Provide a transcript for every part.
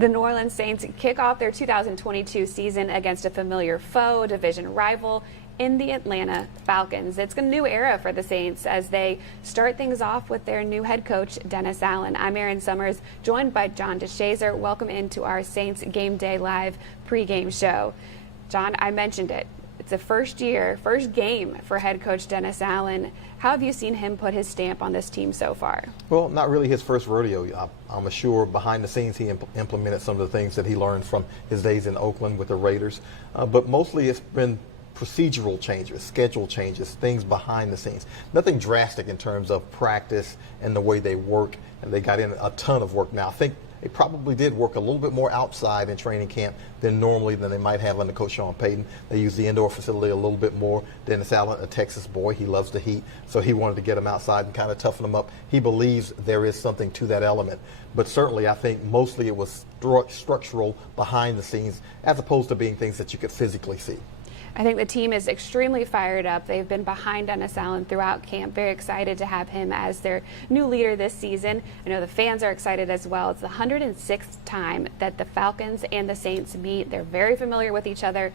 The New Orleans Saints kick off their 2022 season against a familiar foe, division rival in the Atlanta Falcons. It's a new era for the Saints as they start things off with their new head coach, Dennis Allen. I'm Erin Summers, joined by John DeShazer. Welcome into our Saints Game Day Live pregame show. John, I mentioned it. It's the first game for head coach Dennis Allen. How have you seen him put his stamp on this team so far? Well, not really his first rodeo. I'm sure behind the scenes he implemented some of the things that he learned from his days in Oakland with the Raiders. But mostly it's been procedural changes, schedule changes, things behind the scenes. Nothing drastic in terms of practice and the way they work, and they got in a ton of work now. I think they probably did work a little bit more outside in training camp than they might have under Coach Sean Payton. They use the indoor facility a little bit more. Dennis Allen, a Texas boy, he loves the heat, so he wanted to get him outside and kind of toughen him up. He believes there is something to that element, but certainly I think mostly it was structural behind the scenes as opposed to being things that you could physically see. I think the team is extremely fired up. They've been behind Dennis Allen throughout camp, very excited to have him as their new leader this season. I know the fans are excited as well. It's the 106th time that the Falcons and the Saints meet. They're very familiar with each other.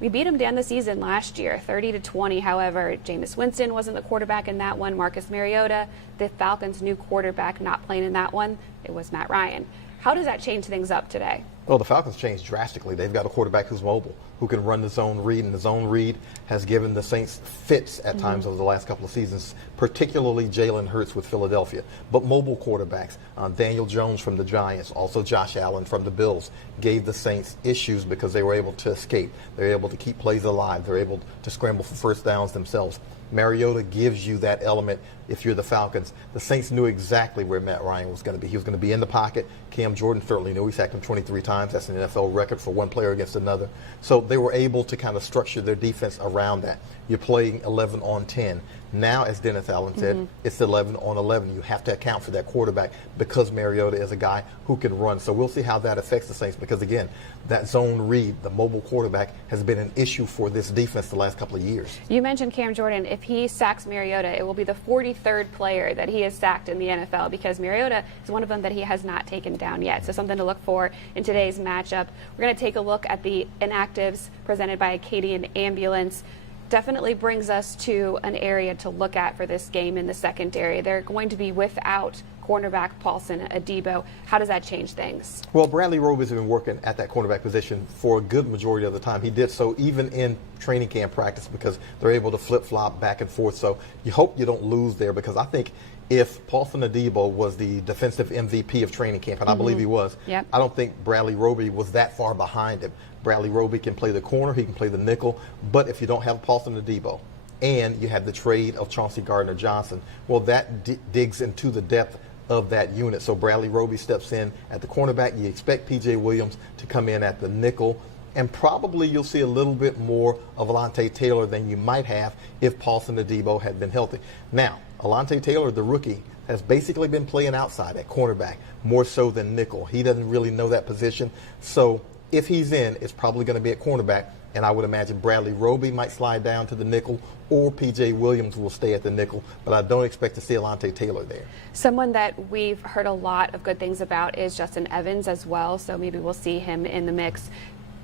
We beat them down the season last year, 30-20. However, Jameis Winston wasn't the quarterback in that one. Marcus Mariota, the Falcons' new quarterback, not playing in that one. It was Matt Ryan. How does that change things up today? Well, the Falcons changed drastically. They've got a quarterback who's mobile, who can run the zone read, and the zone read has given the Saints fits at times over the last couple of seasons, particularly Jalen Hurts with Philadelphia. But mobile quarterbacks, Daniel Jones from the Giants, also Josh Allen from the Bills, gave the Saints issues because they were able to escape. They were able to keep plays alive. They're able to scramble for first downs themselves. Mariota gives you that element if you're the Falcons. The Saints knew exactly where Matt Ryan was going to be. He was going to be in the pocket. Cam Jordan certainly knew. He sacked him 23 times. That's an NFL record for one player against another. So they were able to kind of structure their defense around that. You're playing 11 on 10. Now, as Dennis Allen said, it's 11 on 11. You have to account for that quarterback because Mariota is a guy who can run. So we'll see how that affects the Saints because, again, that zone read, the mobile quarterback, has been an issue for this defense the last couple of years. You mentioned Cam Jordan. If he sacks Mariota, it will be the 43rd player that he has sacked in the NFL because Mariota is one of them that he has not taken down yet. So something to look for in today's matchup. We're going to take a look at the inactives presented by Acadian Ambulance. Definitely brings us to an area to look at for this game in the secondary. They're going to be without cornerback Paulson Adebo. How does that change things? Well, Bradley Roby's been working at that cornerback position for a good majority of the time. He did so even in training camp practice because they're able to flip-flop back and forth. So you hope you don't lose there because I think if Paulson Adebo was the defensive MVP of training camp, and I believe he was, I don't think Bradley Roby was that far behind him. Bradley Roby can play the corner, he can play the nickel, but if you don't have Paulson Adebo and you have the trade of Chauncey Gardner-Johnson, well, that digs into the depth of that unit. So Bradley Roby steps in at the cornerback. You expect P.J. Williams to come in at the nickel, and probably you'll see a little bit more of Alontae Taylor than you might have if Paulson Adebo had been healthy. Now, Alontae Taylor, the rookie, has basically been playing outside at cornerback, more so than nickel. He doesn't really know that position. So if he's in, it's probably going to be at cornerback, and I would imagine Bradley Roby might slide down to the nickel, or P.J. Williams will stay at the nickel, but I don't expect to see Alontae Taylor there. Someone that we've heard a lot of good things about is Justin Evans as well, so maybe we'll see him in the mix.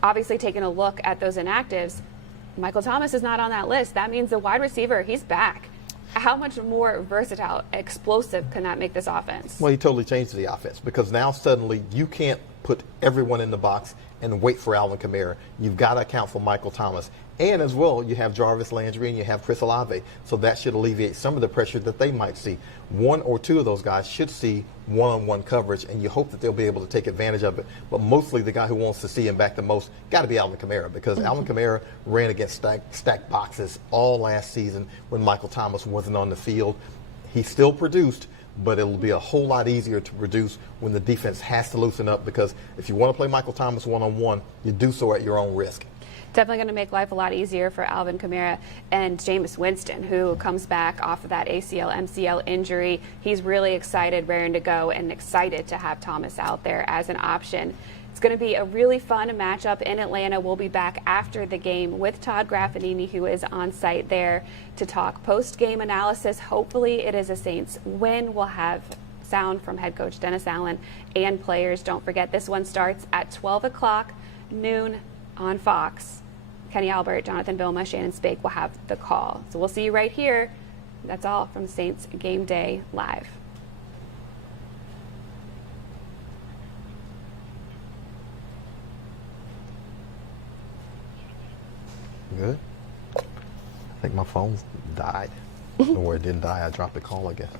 Obviously, taking a look at those inactives, Michael Thomas is not on that list. That means the wide receiver, he's back. How much more versatile, explosive can that make this offense? Well, he totally changed the offense because now suddenly you can't put everyone in the box and wait for Alvin Kamara. You've got to account for Michael Thomas. And as well, you have Jarvis Landry and you have Chris Olave. So that should alleviate some of the pressure that they might see. One or two of those guys should see one-on-one coverage, and you hope that they'll be able to take advantage of it. But mostly the guy who wants to see him back the most got to be Alvin Kamara because Alvin Kamara ran against stacked boxes all last season when Michael Thomas wasn't on the field. He still produced, but it'll be a whole lot easier to produce when the defense has to loosen up because if you want to play Michael Thomas one-on-one, you do so at your own risk. Definitely going to make life a lot easier for Alvin Kamara and Jameis Winston, who comes back off of that ACL, MCL injury. He's really excited, raring to go, and excited to have Thomas out there as an option. It's going to be a really fun matchup in Atlanta. We'll be back after the game with Todd Graffinini, who is on site there to talk post-game analysis. Hopefully it is a Saints win. We'll have sound from head coach Dennis Allen and players. Don't forget, this one starts at 12 o'clock noon on Fox. Kenny Albert, Jonathan Vilma, Shannon Spake will have the call. So we'll see you right here. That's all from Saints Game Day Live. Good. I think my phone died. Or it didn't die. I dropped the call, I guess.